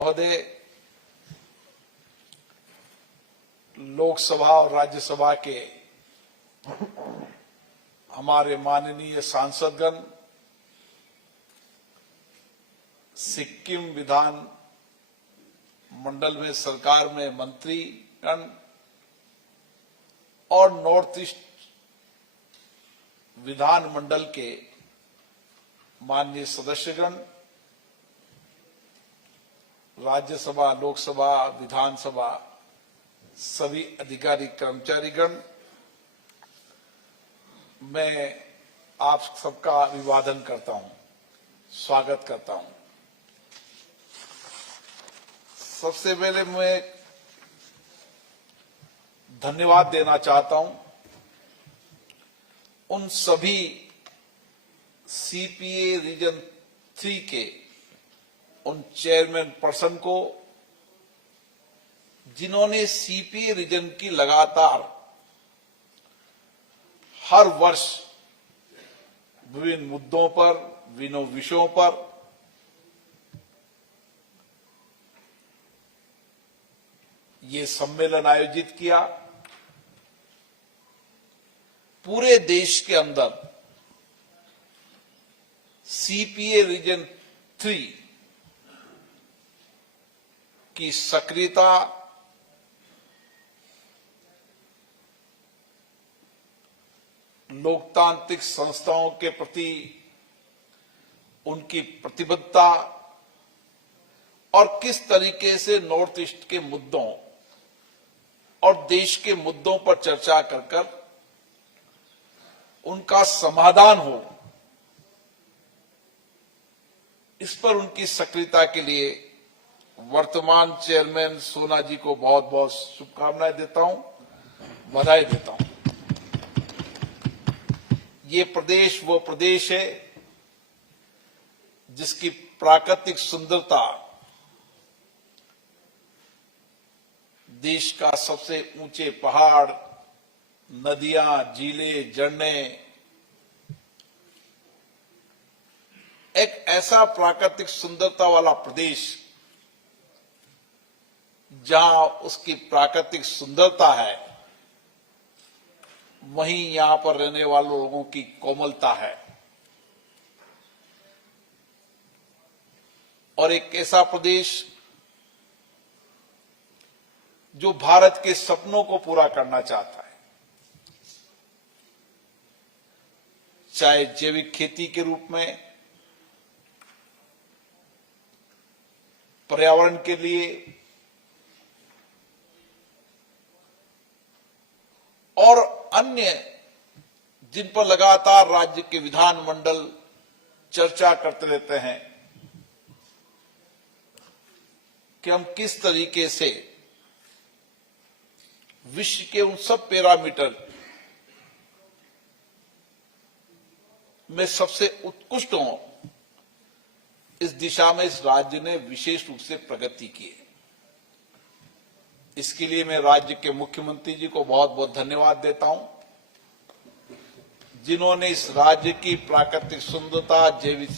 महोदय, लोकसभा और राज्यसभा के हमारे माननीय सांसदगण, सिक्किम विधान मंडल में सरकार में मंत्रीगण और नॉर्थ ईस्ट विधान मंडल के माननीय सदस्यगण, राज्यसभा, लोकसभा, विधानसभा, सभी अधिकारी कर्मचारीगण, मैं आप सबका अभिवादन करता हूं, स्वागत करता हूं। सबसे पहले मैं धन्यवाद देना चाहता हूं उन सभी सीपीए रीजन 3 के उन चेयरमैन पर्सन को जिन्होंने सीपीए रीजन की लगातार हर वर्ष विभिन्न मुद्दों पर, विभिन्न विषयों पर ये सम्मेलन आयोजित किया। पूरे देश के अंदर सीपीए रीजन 3 की सक्रियता लोकतांत्रिक संस्थाओं के प्रति उनकी प्रतिबद्धता और किस तरीके से नॉर्थ ईस्ट के मुद्दों और देश के मुद्दों पर चर्चा कर उनका समाधान हो, इस पर उनकी सक्रियता के लिए वर्तमान चेयरमैन सोना जी को बहुत बहुत शुभकामनाएं देता हूं, बधाई देता हूं। ये प्रदेश वो प्रदेश है जिसकी प्राकृतिक सुंदरता देश का सबसे ऊंचे पहाड़, नदियां, झीलें, झरने, एक ऐसा प्राकृतिक सुंदरता वाला प्रदेश जहां उसकी प्राकृतिक सुंदरता है, वहीं यहां पर रहने वालों लोगों की कोमलता है। और एक ऐसा प्रदेश जो भारत के सपनों को पूरा करना चाहता है, चाहे जैविक खेती के रूप में, पर्यावरण के लिए और अन्य जिन पर लगातार राज्य के विधानमंडल चर्चा करते रहते हैं कि हम किस तरीके से विश्व के उन सब पैरामीटर में सबसे उत्कृष्ट हों, इस दिशा में इस राज्य ने विशेष रूप से प्रगति की है। इसके लिए मैं राज्य के मुख्यमंत्री जी को बहुत बहुत धन्यवाद देता हूं, जिन्होंने इस राज्य की प्राकृतिक सुंदरता, जैविक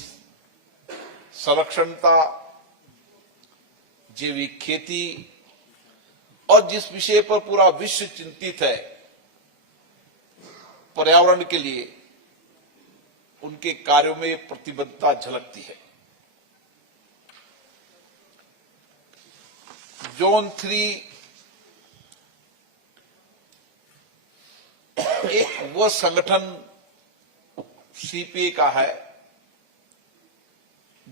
संरक्षणता, जैविक खेती और जिस विषय पर पूरा विश्व चिंतित है, पर्यावरण के लिए, उनके कार्यों में प्रतिबद्धता झलकती है। जोन 3 एक वो संगठन सीपीए का है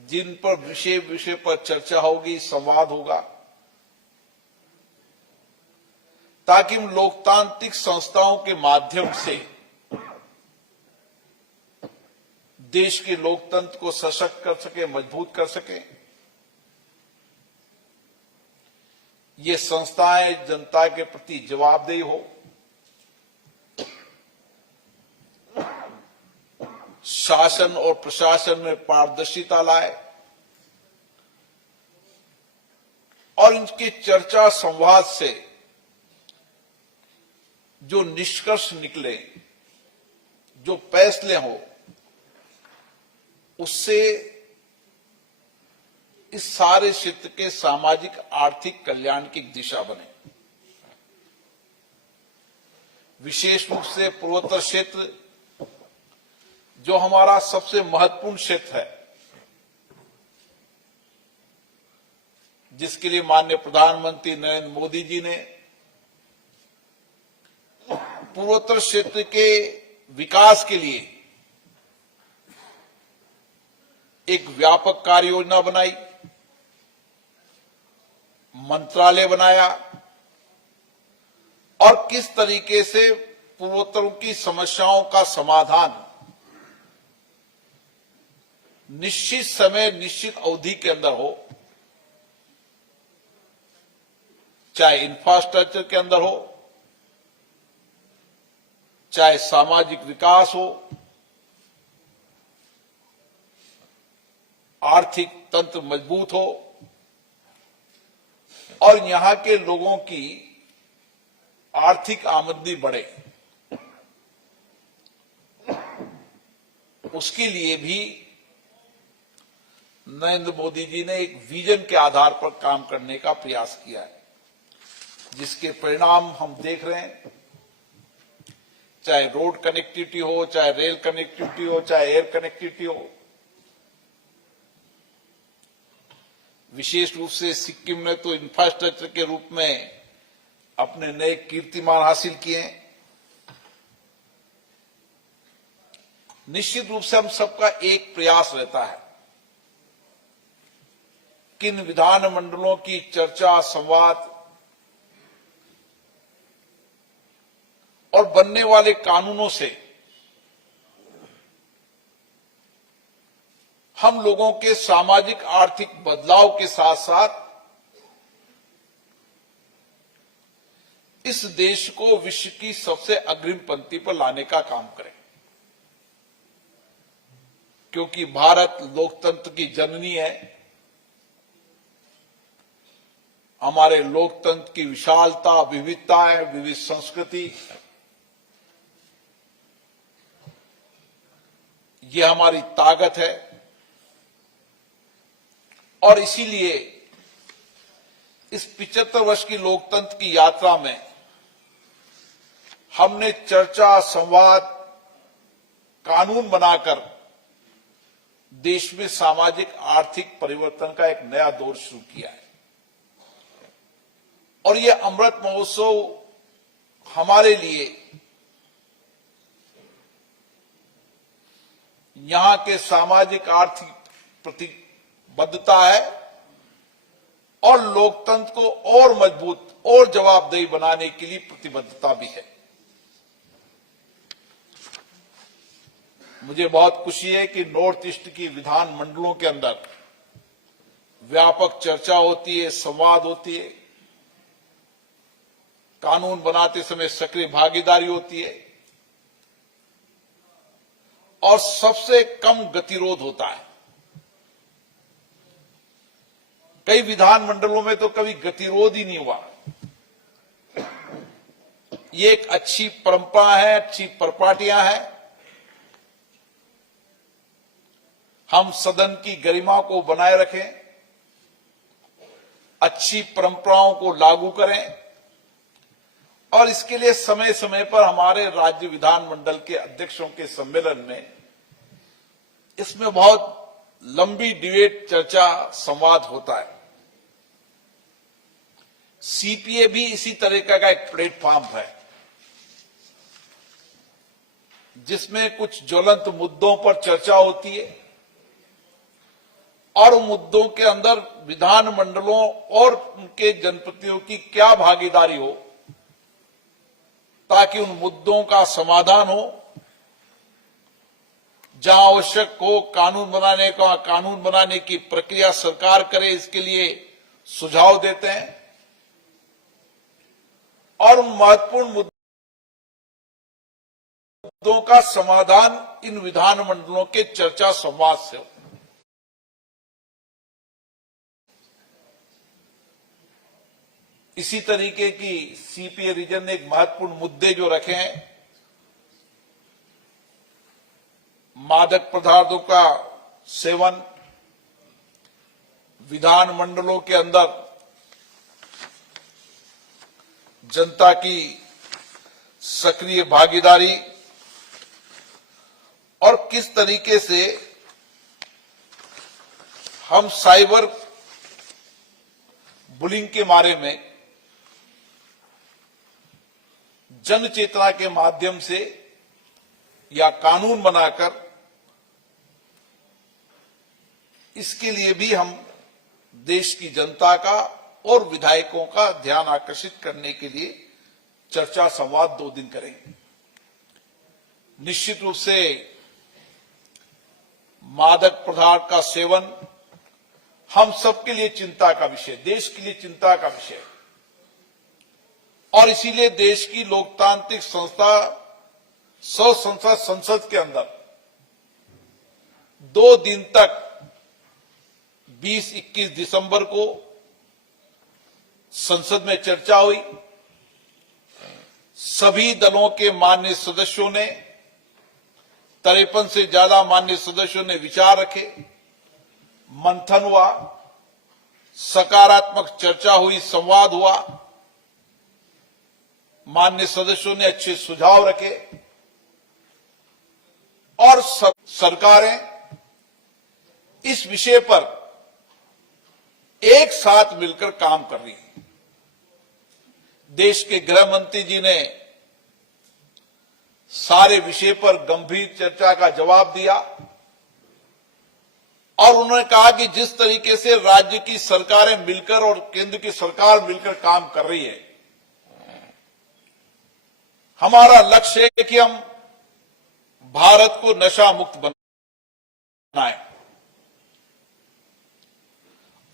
जिन पर विषय पर चर्चा होगी, संवाद होगा, ताकि हम लोकतांत्रिक संस्थाओं के माध्यम से देश के लोकतंत्र को सशक्त कर सके, मजबूत कर सके। ये संस्थाएं जनता के प्रति जवाबदेही हो, शासन और प्रशासन में पारदर्शिता लाए और इनके चर्चा संवाद से जो निष्कर्ष निकले, जो फैसले हो, उससे इस सारे क्षेत्र के सामाजिक आर्थिक कल्याण की एक दिशा बने। विशेष रूप से पूर्वोत्तर क्षेत्र जो हमारा सबसे महत्वपूर्ण क्षेत्र है, जिसके लिए माननीय प्रधानमंत्री नरेंद्र मोदी जी ने पूर्वोत्तर क्षेत्र के विकास के लिए एक व्यापक कार्य योजना बनाई, मंत्रालय बनाया और किस तरीके से पूर्वोत्तरों की समस्याओं का समाधान निश्चित समय निश्चित अवधि के अंदर हो, चाहे इंफ्रास्ट्रक्चर के अंदर हो, चाहे सामाजिक विकास हो, आर्थिक तंत्र मजबूत हो और यहां के लोगों की आर्थिक आमदनी बढ़े, उसके लिए भी नरेंद्र मोदी जी ने एक विजन के आधार पर काम करने का प्रयास किया है, जिसके परिणाम हम देख रहे हैं। चाहे रोड कनेक्टिविटी हो, चाहे रेल कनेक्टिविटी हो, चाहे एयर कनेक्टिविटी हो। विशेष रूप से सिक्किम ने तो इंफ्रास्ट्रक्चर के रूप में अपने नए कीर्तिमान हासिल किए हैं। निश्चित रूप से हम सबका एक प्रयास रहता है कि इन विधानमंडलों की चर्चा, संवाद और बनने वाले कानूनों से हम लोगों के सामाजिक आर्थिक बदलाव के साथ साथ इस देश को विश्व की सबसे अग्रिम पंक्ति पर लाने का काम करें, क्योंकि भारत लोकतंत्र की जननी है। हमारे लोकतंत्र की विशालता, विविधता है, विविध संस्कृति, ये हमारी ताकत है। और इसीलिए इस 75 वर्ष की लोकतंत्र की यात्रा में हमने चर्चा, संवाद, कानून बनाकर देश में सामाजिक आर्थिक परिवर्तन का एक नया दौर शुरू किया है। और ये अमृत महोत्सव हमारे लिए यहां के सामाजिक आर्थिक प्रतिबद्धता है और लोकतंत्र को और मजबूत और जवाबदेही बनाने के लिए प्रतिबद्धता भी है। मुझे बहुत खुशी है कि नॉर्थ ईस्ट की विधानमंडलों के अंदर व्यापक चर्चा होती है, संवाद होती है, कानून बनाते समय सक्रिय भागीदारी होती है और सबसे कम गतिरोध होता है। कई विधानमंडलों में तो कभी गतिरोध ही नहीं हुआ। ये एक अच्छी परंपरा है, अच्छी परिपाटियां हैं। हम सदन की गरिमा को बनाए रखें, अच्छी परंपराओं को लागू करें और इसके लिए समय समय पर हमारे राज्य विधानमंडल के अध्यक्षों के सम्मेलन में इसमें बहुत लंबी डिबेट, चर्चा, संवाद होता है। सीपीए भी इसी तरीके का एक प्लेटफॉर्म है जिसमें कुछ ज्वलंत मुद्दों पर चर्चा होती है और मुद्दों के अंदर विधानमंडलों और उनके जनप्रतिनिधियों की क्या भागीदारी हो ताकि उन मुद्दों का समाधान हो। जहां आवश्यक हो कानून बनाने की प्रक्रिया सरकार करे, इसके लिए सुझाव देते हैं और महत्वपूर्ण मुद्दों का समाधान इन विधानमंडलों के चर्चा संवाद से हो। इसी तरीके की सीपीए रीजन ने एक महत्वपूर्ण मुद्दे जो रखे हैं, मादक पदार्थों का सेवन, विधानमंडलों के अंदर जनता की सक्रिय भागीदारी और किस तरीके से हम साइबर बुलिंग के बारे में जन चेतना के माध्यम से या कानून बनाकर इसके लिए भी हम देश की जनता का और विधायकों का ध्यान आकर्षित करने के लिए चर्चा संवाद 2 दिन करेंगे। निश्चित रूप से मादक पदार्थ का सेवन हम सबके लिए चिंता का विषय, देश के लिए चिंता का विषय, और इसीलिए देश की लोकतांत्रिक संस्था संसद के अंदर 2 दिन तक 20-21 दिसंबर को संसद में चर्चा हुई। सभी दलों के माननीय सदस्यों ने 53 से ज्यादा माननीय सदस्यों ने विचार रखे, मंथन हुआ, सकारात्मक चर्चा हुई, संवाद हुआ, माननीय सदस्यों ने अच्छे सुझाव रखे और सरकारें इस विषय पर एक साथ मिलकर काम कर रही है। देश के गृह मंत्री जी ने सारे विषय पर गंभीर चर्चा का जवाब दिया और उन्होंने कहा कि जिस तरीके से राज्य की सरकारें मिलकर और केंद्र की सरकार मिलकर काम कर रही है, हमारा लक्ष्य है कि हम भारत को नशा मुक्त बनाएं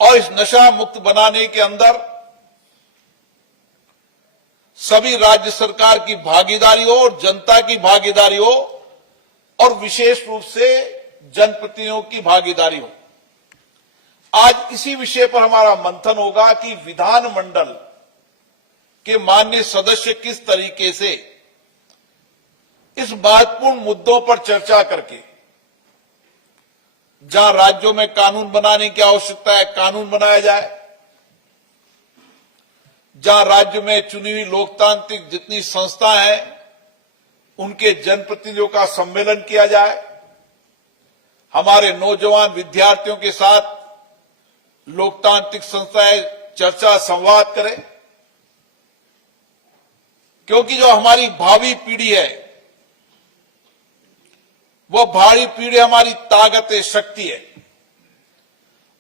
और इस नशा मुक्त बनाने के अंदर सभी राज्य सरकार की भागीदारी हो और जनता की भागीदारी हो और विशेष रूप से जनप्रतिनिधियों की भागीदारी हो। आज इसी विषय पर हमारा मंथन होगा कि विधानमंडल के माननीय सदस्य किस तरीके से इस महत्वपूर्ण मुद्दों पर चर्चा करके जहां राज्यों में कानून बनाने की आवश्यकता है, कानून बनाया जाए, जहां राज्य में चुनी हुई लोकतांत्रिक जितनी संस्थाएं हैं उनके जनप्रतिनिधियों का सम्मेलन किया जाए, हमारे नौजवान विद्यार्थियों के साथ लोकतांत्रिक संस्थाएं चर्चा संवाद करें, क्योंकि जो हमारी भावी पीढ़ी है वो भावी पीढ़ी हमारी ताकत है, शक्ति है।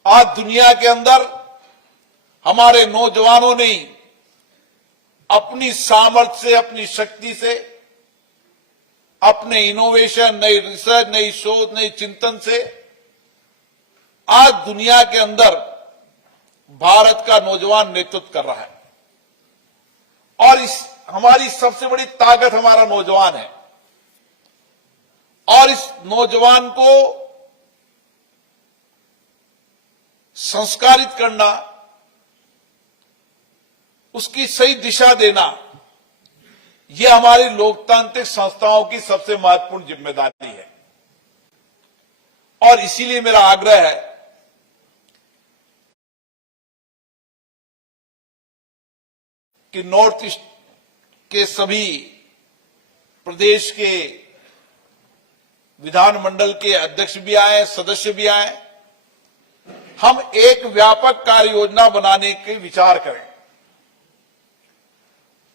आज दुनिया के अंदर हमारे नौजवानों ने अपनी सामर्थ्य से, अपनी शक्ति से, अपने इनोवेशन, नई रिसर्च, नई शोध, नई चिंतन से आज दुनिया के अंदर भारत का नौजवान नेतृत्व कर रहा है और इस हमारी सबसे बड़ी ताकत हमारा नौजवान है और इस नौजवान को संस्कारित करना, उसकी सही दिशा देना, यह हमारी लोकतांत्रिक संस्थाओं की सबसे महत्वपूर्ण जिम्मेदारी है। और इसीलिए मेरा आग्रह है कि नॉर्थ ईस्ट के सभी प्रदेश के विधानमंडल के अध्यक्ष भी आए, सदस्य भी आए, हम एक व्यापक कार्य योजना बनाने के विचार करें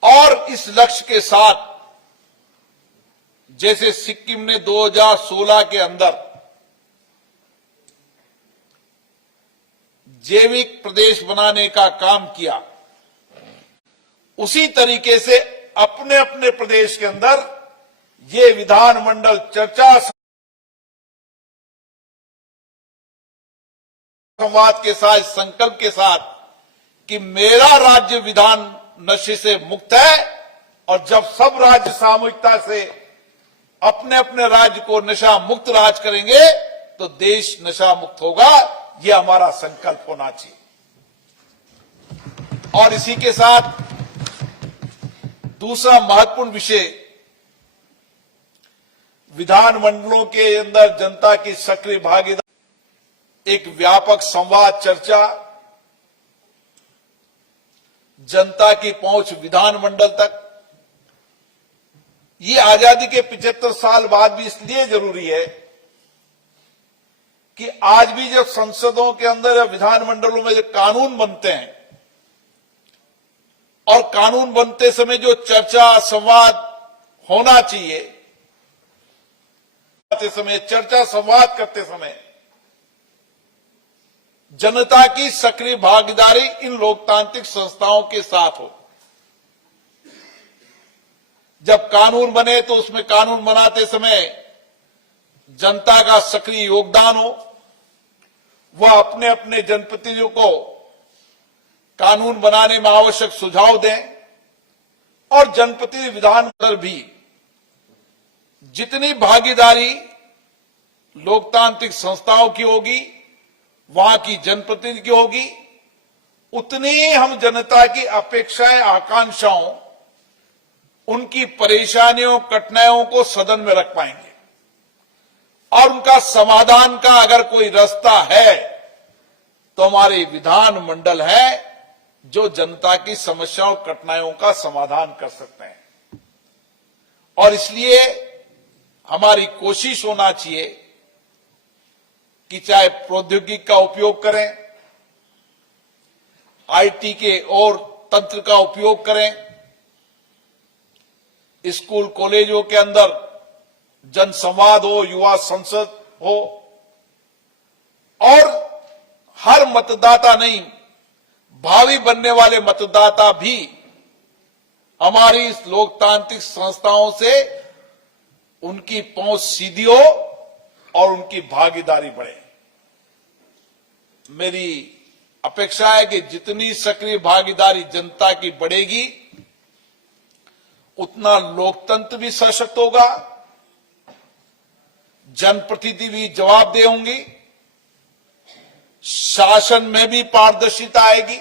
और इस लक्ष्य के साथ जैसे सिक्किम ने 2016 के अंदर जैविक प्रदेश बनाने का काम किया, उसी तरीके से अपने अपने प्रदेश के अंदर ये विधानमंडल चर्चा संवाद के साथ, संकल्प के साथ कि मेरा राज्य विधान नशे से मुक्त है और जब सब राज्य सामूहिकता से अपने अपने राज्य को नशा मुक्त राज करेंगे तो देश नशा मुक्त होगा। यह हमारा संकल्प होना चाहिए। और इसी के साथ दूसरा महत्वपूर्ण विषय, विधानमंडलों के अंदर जनता की सक्रिय भागीदारी। एक व्यापक संवाद चर्चा, जनता की पहुंच विधानमंडल तक, ये आजादी के 75 साल बाद भी इसलिए जरूरी है कि आज भी जब संसदों के अंदर या विधानमंडलों में जब कानून बनते हैं और कानून बनते समय जो चर्चा संवाद होना चाहिए, चर्चा संवाद करते समय जनता की सक्रिय भागीदारी इन लोकतांत्रिक संस्थाओं के साथ हो। जब कानून बने तो उसमें कानून बनाते समय जनता का सक्रिय योगदान हो, वह अपने अपने जनप्रतिनिधियों को कानून बनाने में आवश्यक सुझाव दें और जनप्रतिनिधि विधानमंडल भी जितनी भागीदारी लोकतांत्रिक संस्थाओं की होगी, वहां की जनप्रतिनिधि की होगी, उतनी हम जनता की अपेक्षाएं, आकांक्षाओं, उनकी परेशानियों, कठिनाइयों को सदन में रख पाएंगे और उनका समाधान का अगर कोई रास्ता है तो हमारे विधानमंडल है जो जनता की समस्याओं, कठिनाइयों का समाधान कर सकते हैं। और इसलिए हमारी कोशिश होना चाहिए कि चाहे प्रौद्योगिकी का उपयोग करें, आईटी के और तंत्र का उपयोग करें, स्कूल कॉलेजों के अंदर जनसंवाद हो, युवा संसद हो, और हर मतदाता नहीं, भावी बनने वाले मतदाता भी हमारी इस लोकतांत्रिक संस्थाओं से उनकी पहुंच सीधी हो और उनकी भागीदारी बढ़े। मेरी अपेक्षा है कि जितनी सक्रिय भागीदारी जनता की बढ़ेगी, उतना लोकतंत्र भी सशक्त होगा, जनप्रतिनिधि भी जवाबदेह होंगी, शासन में भी पारदर्शिता आएगी,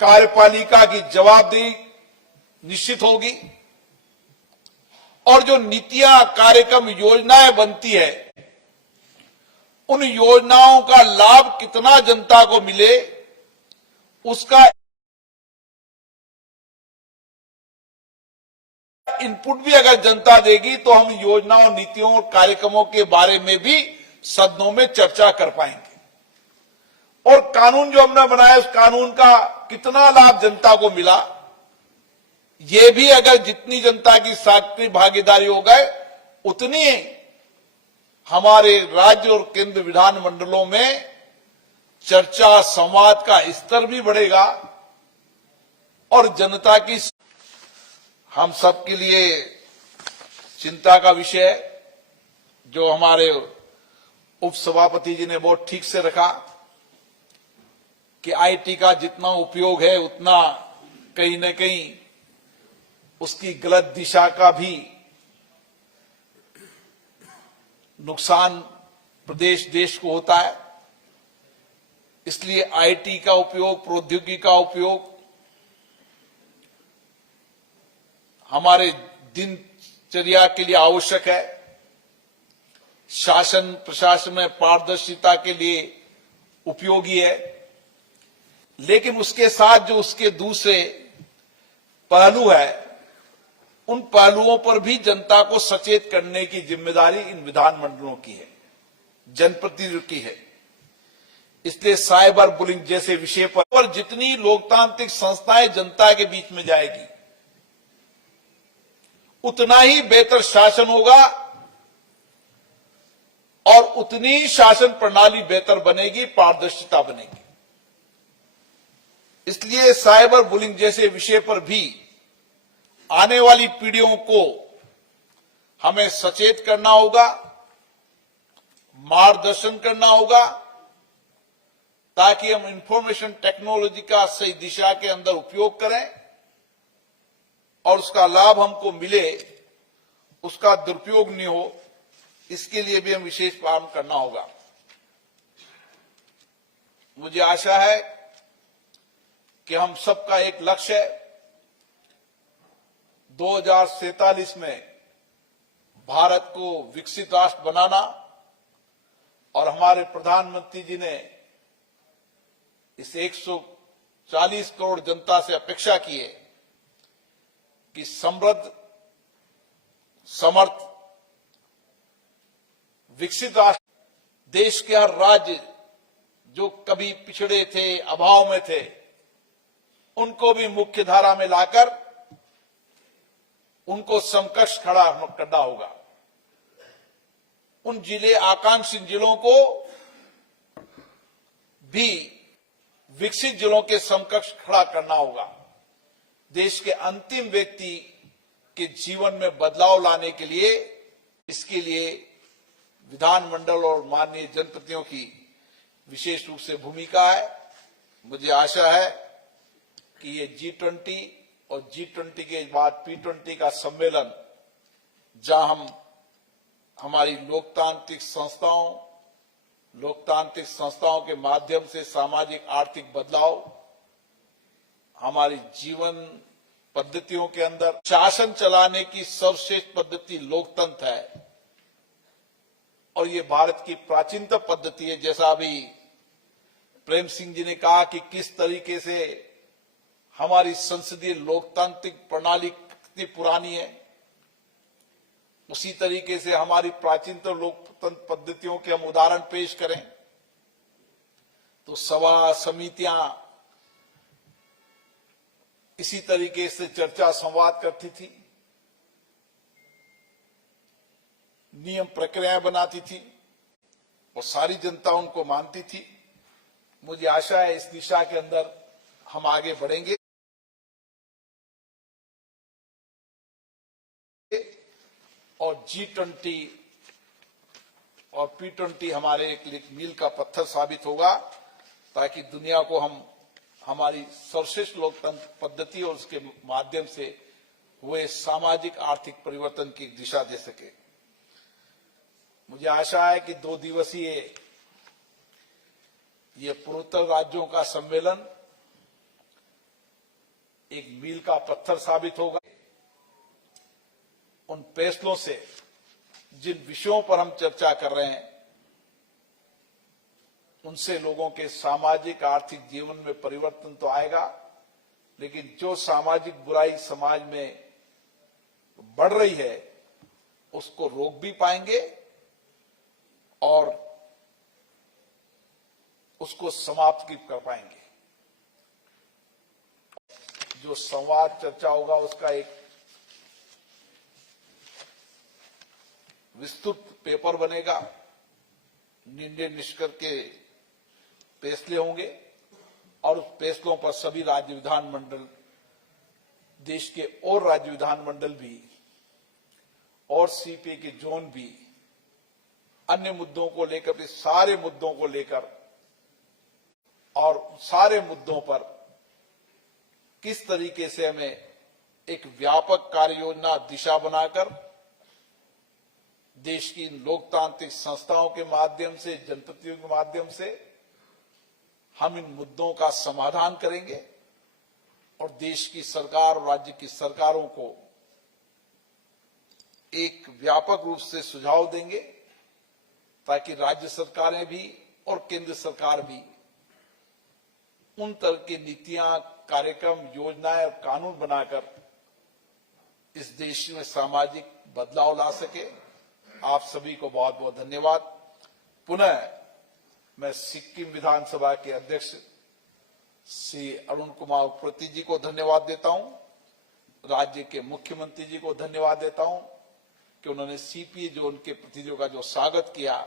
कार्यपालिका की जवाबदेही निश्चित होगी और जो नीतियां, कार्यक्रम, योजनाएं बनती है, उन योजनाओं का लाभ कितना जनता को मिले, उसका इनपुट भी अगर जनता देगी तो हम योजनाओं, नीतियों और कार्यक्रमों के बारे में भी सदनों में चर्चा कर पाएंगे। और कानून जो हमने बनाया, उस कानून का कितना लाभ जनता को मिला, ये भी अगर जितनी जनता की सक्रिय भागीदारी हो गए, उतनी हमारे राज्य और केंद्र विधानमंडलों में चर्चा, संवाद का स्तर भी बढ़ेगा और जनता की, हम सबके लिए चिंता का विषय जो हमारे उपसभापति जी ने बहुत ठीक से रखा कि आईटी का जितना उपयोग है उतना कहीं न कहीं उसकी गलत दिशा का भी नुकसान प्रदेश, देश को होता है। इसलिए आईटी का उपयोग, प्रौद्योगिकी का उपयोग हमारे दिनचर्या के लिए आवश्यक है, शासन प्रशासन में पारदर्शिता के लिए उपयोगी है, लेकिन उसके साथ जो उसके दूसरे पहलू है, उन पहलुओं पर भी जनता को सचेत करने की जिम्मेदारी इन विधानमंडलों की है, जनप्रतिनिधियों की है। इसलिए साइबर बुलिंग जैसे विषय पर जितनी लोकतांत्रिक संस्थाएं जनता के बीच में जाएगी, उतना ही बेहतर शासन होगा और उतनी शासन प्रणाली बेहतर बनेगी, पारदर्शिता बनेगी। इसलिए साइबर बुलिंग जैसे विषय पर भी आने वाली पीढ़ियों को हमें सचेत करना होगा, मार्गदर्शन करना होगा, ताकि हम इंफॉर्मेशन टेक्नोलॉजी का सही दिशा के अंदर उपयोग करें और उसका लाभ हमको मिले, उसका दुरुपयोग नहीं हो, इसके लिए भी हम विशेष काम करना होगा। मुझे आशा है कि हम सबका एक लक्ष्य है, 2047 में भारत को विकसित राष्ट्र बनाना, और हमारे प्रधानमंत्री जी ने इस 140 करोड़ जनता से अपेक्षा की है कि समृद्ध, समर्थ, विकसित राष्ट्र, देश के हर राज्य जो कभी पिछड़े थे, अभाव में थे, उनको भी मुख्य धारा में लाकर उनको समकक्ष खड़ा करना होगा। उन जिले, आकांक्षी जिलों को भी विकसित जिलों के समकक्ष खड़ा करना होगा। देश के अंतिम व्यक्ति के जीवन में बदलाव लाने के लिए, इसके लिए विधानमंडल और माननीय जनप्रतिनिधियों की विशेष रूप से भूमिका है। मुझे आशा है कि ये G20 और G20 के बाद P20 का सम्मेलन, जहां हम हमारी लोकतांत्रिक संस्थाओं के माध्यम से सामाजिक आर्थिक बदलाव, हमारी जीवन पद्धतियों के अंदर शासन चलाने की सर्वश्रेष्ठ पद्धति लोकतंत्र है और ये भारत की प्राचीनतम पद्धति है। जैसा अभी प्रेम सिंह जी ने कहा कि किस तरीके से हमारी संसदीय लोकतांत्रिक प्रणाली कितनी पुरानी है, उसी तरीके से हमारी प्राचीनतम लोकतंत्र पद्धतियों के हम उदाहरण पेश करें तो सभा, समितियां इसी तरीके से चर्चा संवाद करती थी, नियम प्रक्रियाएं बनाती थी और सारी जनता उनको मानती थी। मुझे आशा है इस दिशा के अंदर हम आगे बढ़ेंगे और G20 और P20 हमारे लिए मील का पत्थर साबित होगा, ताकि दुनिया को हम हमारी सर्वश्रेष्ठ लोकतंत्र पद्धति और उसके माध्यम से हुए सामाजिक आर्थिक परिवर्तन की दिशा दे सके। मुझे आशा है कि 2 दिवसीय ये पूर्वोत्तर राज्यों का सम्मेलन एक मील का पत्थर साबित होगा। उन फैसलों से, जिन विषयों पर हम चर्चा कर रहे हैं, उनसे लोगों के सामाजिक आर्थिक जीवन में परिवर्तन तो आएगा, लेकिन जो सामाजिक बुराई समाज में बढ़ रही है उसको रोक भी पाएंगे और उसको समाप्त भी कर पाएंगे। जो संवाद चर्चा होगा उसका एक विस्तृत पेपर बनेगा, निर्णय निष्कर्ष के फैसले होंगे और उस फैसलों पर सभी राज्य विधानमंडल, देश के और राज्य विधानमंडल भी और सीपीए के जोन भी अन्य मुद्दों को लेकर, सारे मुद्दों को लेकर और सारे मुद्दों पर किस तरीके से हमें एक व्यापक कार्य योजना दिशा बनाकर देश की लोकतांत्रिक संस्थाओं के माध्यम से, जनप्रतिनिधियों के माध्यम से हम इन मुद्दों का समाधान करेंगे और देश की सरकार और राज्य की सरकारों को एक व्यापक रूप से सुझाव देंगे, ताकि राज्य सरकारें भी और केंद्र सरकार भी उन तरह की नीतियां, कार्यक्रम, योजनाएं और कानून बनाकर इस देश में सामाजिक बदलाव ला सके। आप सभी को बहुत बहुत धन्यवाद। पुनः मैं सिक्किम विधानसभा के अध्यक्ष श्री अरुण कुमार उप्रेती जी को धन्यवाद देता हूं, राज्य के मुख्यमंत्री जी को धन्यवाद देता हूं कि उन्होंने सीपीए जोन के प्रतिनिधियों का जो स्वागत किया।